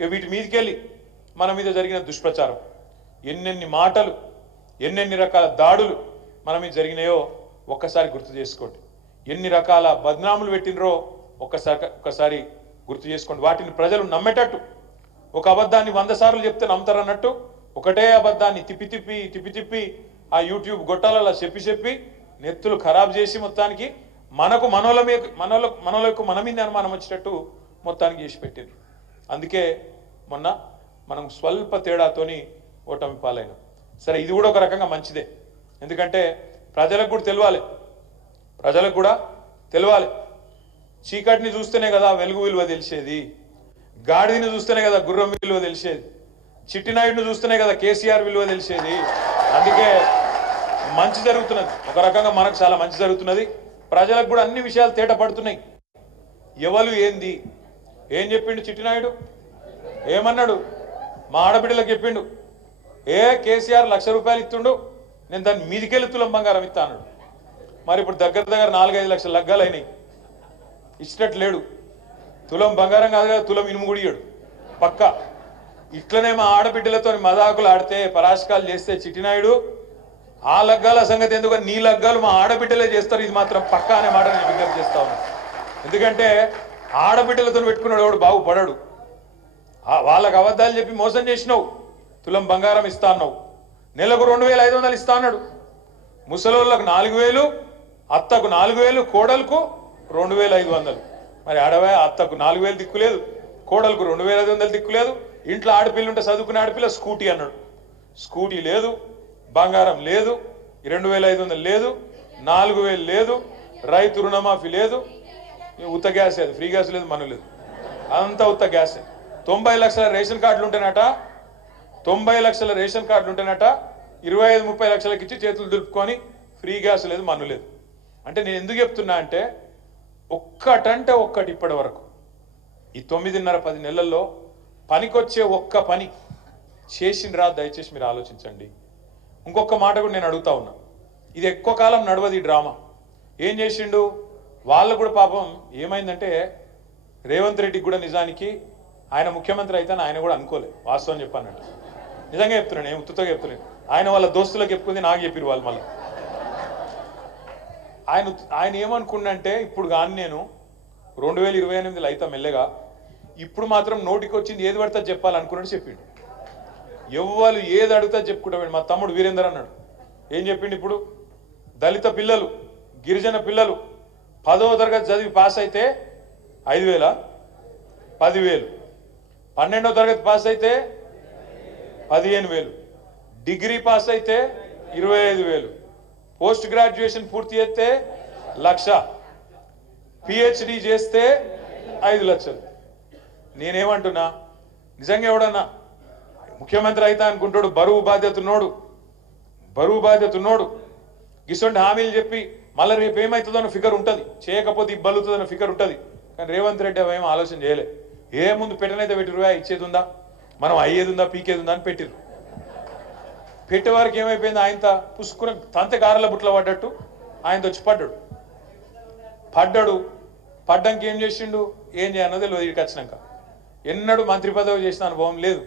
ఇక వీటి మీదకెళ్ళి మన మీద జరిగిన దుష్ప్రచారం, ఎన్నెన్ని మాటలు, ఎన్నెన్ని రకాల దాడులు మన మీద జరిగినాయో ఒక్కసారి గుర్తు చేసుకోండి. ఎన్ని రకాల బద్నాములు పెట్టినరో ఒక్కసారి గుర్తు చేసుకోండి. వాటిని ప్రజలు నమ్మేటట్టు, ఒక అబద్ధాన్ని 100 సార్లు చెప్తే నమ్ముతారన్నట్టు ఒకటే అబద్ధాన్ని తిప్పి తిప్పి ఆ యూట్యూబ్ గొట్టాలలో చెప్పి నెత్తులు ఖరాబ్ చేసి మొత్తానికి మనోళ్ళకు మన మీద అనుమానం వచ్చేటట్టు మొత్తానికి చేసి పెట్టారు. అందుకే మొన్న మనం స్వల్ప తేడాతోని ఓటమి పాలైన. సరే, ఇది కూడా ఒక రకంగా మంచిదే. ఎందుకంటే ప్రజలకు కూడా తెలియాలి. చీకటిని చూస్తేనే కదా వెలుగు విలువ తెలిసేది, గాడిని చూస్తేనే కదా గుర్రం విలువ తెలిసేది, చిట్టినాయుడిని చూస్తేనే కదా కేసీఆర్ విలువ తెలిసేది. అందుకే మంచి జరుగుతున్నది, ఒక రకంగా మనకు చాలా మంచి జరుగుతున్నది. ప్రజలకు కూడా అన్ని విషయాలు తేట పడుతున్నాయి. ఎవరు ఏంది ఏం చెప్పిండు చిట్టినాయుడు, ఏమన్నాడు, మా ఆడబిడ్డలకు చెప్పిండు, కేసీఆర్ ₹1,00,000 ఇస్తుండు, నేను దాన్ని మీదికెళ్ళి తులం బంగారం ఇస్తా అన్నాడు. మరి ఇప్పుడు దగ్గర 4-5 లక్షల లగ్గాలు అయినాయి. ఇచ్చినట్లేడు. తులం బంగారం కాదు కదా, తులం ఇనుము కూడా ఇయ్యడు పక్కా. ఇట్లనే మా ఆడబిడ్డలతో మజాకులు ఆడితే, పరాశకాలు చేస్తే చిట్టినాయుడు ఆ లగ్గాల సంగతి ఎందుకు, నీ లగ్గాలు మా ఆడబిడ్డలే చేస్తారు, ఇది మాత్రం పక్కా అనే మాట నేను విజ్ఞప్తి చేస్తా ఉన్నాను. ఎందుకంటే ఆడబిడ్డలతో పెట్టుకున్నాడు ఎవడు బాగుపడాడు. వాళ్ళకు అబద్ధాలు చెప్పి మోసం చేసినావు. తులం బంగారం ఇస్తా అన్నావు, నెలకు 2,500 ఇస్తా అన్నాడు. ముసలోళ్ళకు 4,000, అత్తకు 4,000, కోడలకు 2,500. మరి అత్తకు 4,000 దిక్కులేదు, కోడలకు 2,500 దిక్కులేదు. ఇంట్లో ఆడపిల్ల ఉంటే చదువుకునే ఆడపిల్ల స్కూటీ అన్నాడు. స్కూటీ లేదు, బంగారం లేదు, 2,500 లేదు, 4,000 లేదు, రైతు రుణమాఫీ లేదు, ఉత్త గ్యాస్ లేదు, ఫ్రీ గ్యాస్ లేదు, మన లేదు, అంతా ఉత్త గ్యాసే. 90 లక్షల రేషన్ కార్డులు ఉంటేనట, 90 లక్షల రేషన్ కార్డులు ఉంటేనట 25-30 లక్షలకి ఇచ్చి చేతులు దులుపుకొని ఫ్రీ గ్యాస్ లేదు, మన్ను లేదు. అంటే నేను ఎందుకు చెప్తున్నా అంటే, ఒక్కటంటే ఒక్కటి ఇప్పటి వరకు ఈ 9.5-10 నెలల్లో పనికొచ్చే ఒక్క పని చేసిండ్రా? దయచేసి మీరు ఆలోచించండి. ఇంకొక మాట కూడా నేను అడుగుతా ఉన్నా, ఇది ఎక్కువ కాలం నడవది ఈ డ్రామా. ఏం చేసిండు వాళ్ళు కూడా పాపం. ఏమైందంటే రేవంత్ రెడ్డికి కూడా నిజానికి ఆయన ముఖ్యమంత్రి అయితే ఆయన కూడా అనుకోలేదు, వాస్తవం చెప్పానంటే. నిజంగా చెప్తున్నాను, ఏం ఉత్తుగా చెప్తున్నాను. ఆయన వాళ్ళ దోస్తులకు చెప్పుకుంది, నాకు చెప్పిరు వాళ్ళు. మళ్ళీ ఆయన ఏమనుకున్నంటే, ఇప్పుడు కానీ నేను 2028లో అయితే మెల్లగా, ఇప్పుడు మాత్రం నోటికి వచ్చింది ఏది పడితే చెప్పాలనుకున్నాడు చెప్పిండు. ఎవ్వరు ఏది అడుగుతా చెప్పుకుంటాడు. మా తమ్ముడు వీరేందర్ అన్నాడు, ఏం చెప్పిండు, ఇప్పుడు దళిత పిల్లలు, గిరిజన పిల్లలు 10వ తరగతి చదివి పాస్ అయితే 5,000, 10,000, 12వ తరగతి పాస్ అయితే 15,000, డిగ్రీ పాస్ అయితే 25,000, పోస్ట్ గ్రాడ్యుయేషన్ పూర్తి చేస్తే 1,00,000, పిహెచ్డి చేస్తే 5 లక్షలు. నేనేమంటున్నా, నిజంగా ఎవడన్నా ముఖ్యమంత్రి అయితే అనుకుంటాడు, బరువు బాధ్యత ఉన్నోడు ఇటువంటి హామీలు చెప్పి మళ్ళీ రేపు ఏమవుతుందో అన్న ఫిగర్ ఉంటుంది, చేయకపోతే ఇబ్బంది అన్న ఫిగర్ ఉంటుంది. కానీ రేవంత్ రెడ్డి అవేం ఆలోచన చేయలే. ముందు పెట్టనైతే పెట్టిరు, ఇచ్చేది ఉందా, మనం అయ్యేది ఉందా, పీకేది ఉందా అని పెట్టిరు. పెట్టేవారికి ఏమైపోయింది, ఆయనతో పుసుకున్న తంత గారెల బుట్ల పడ్డట్టు ఆయనతో వచ్చి పడ్డానికి ఏం చేసిండు, ఏం చేయన్నది తెలియదు. ఇక్కడికి వచ్చినాక ఎన్నడూ మంత్రి పదవి చేసిన అనుభవం లేదు,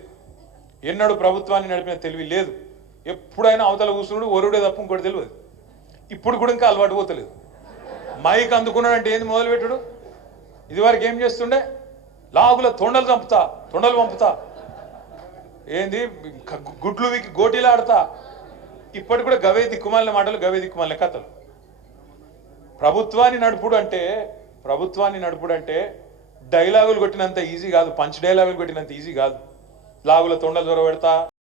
ఎన్నడూ ప్రభుత్వాన్ని నడిపిన తెలివి లేదు. ఎప్పుడైనా అవతల కూర్చున్నాడు, ఒరుడే తప్ప ఇంకోటి తెలియదు. ఇప్పుడు కూడా ఇంకా అలవాటు పోతలేదు. మైక్ అందుకున్నాడంటే ఏంది మొదలుపెట్టుడు. ఇదివరకు ఏం చేస్తుండే, లాగుల తొండలు పంపుతా, ఏంది గుడ్లు వీకి గోటీలు ఆడతా. ఇప్పటికి కూడా గవే దిక్కుమాలిన మాటలు, గవే దిక్కుమాలిన కథలు. ప్రభుత్వాన్ని నడుపుడు అంటే డైలాగులు కొట్టినంత ఈజీ కాదు, పంచ్ డైలాగులు కొట్టినంత ఈజీ కాదు. లాగుల తొండలు దొరబెడతా,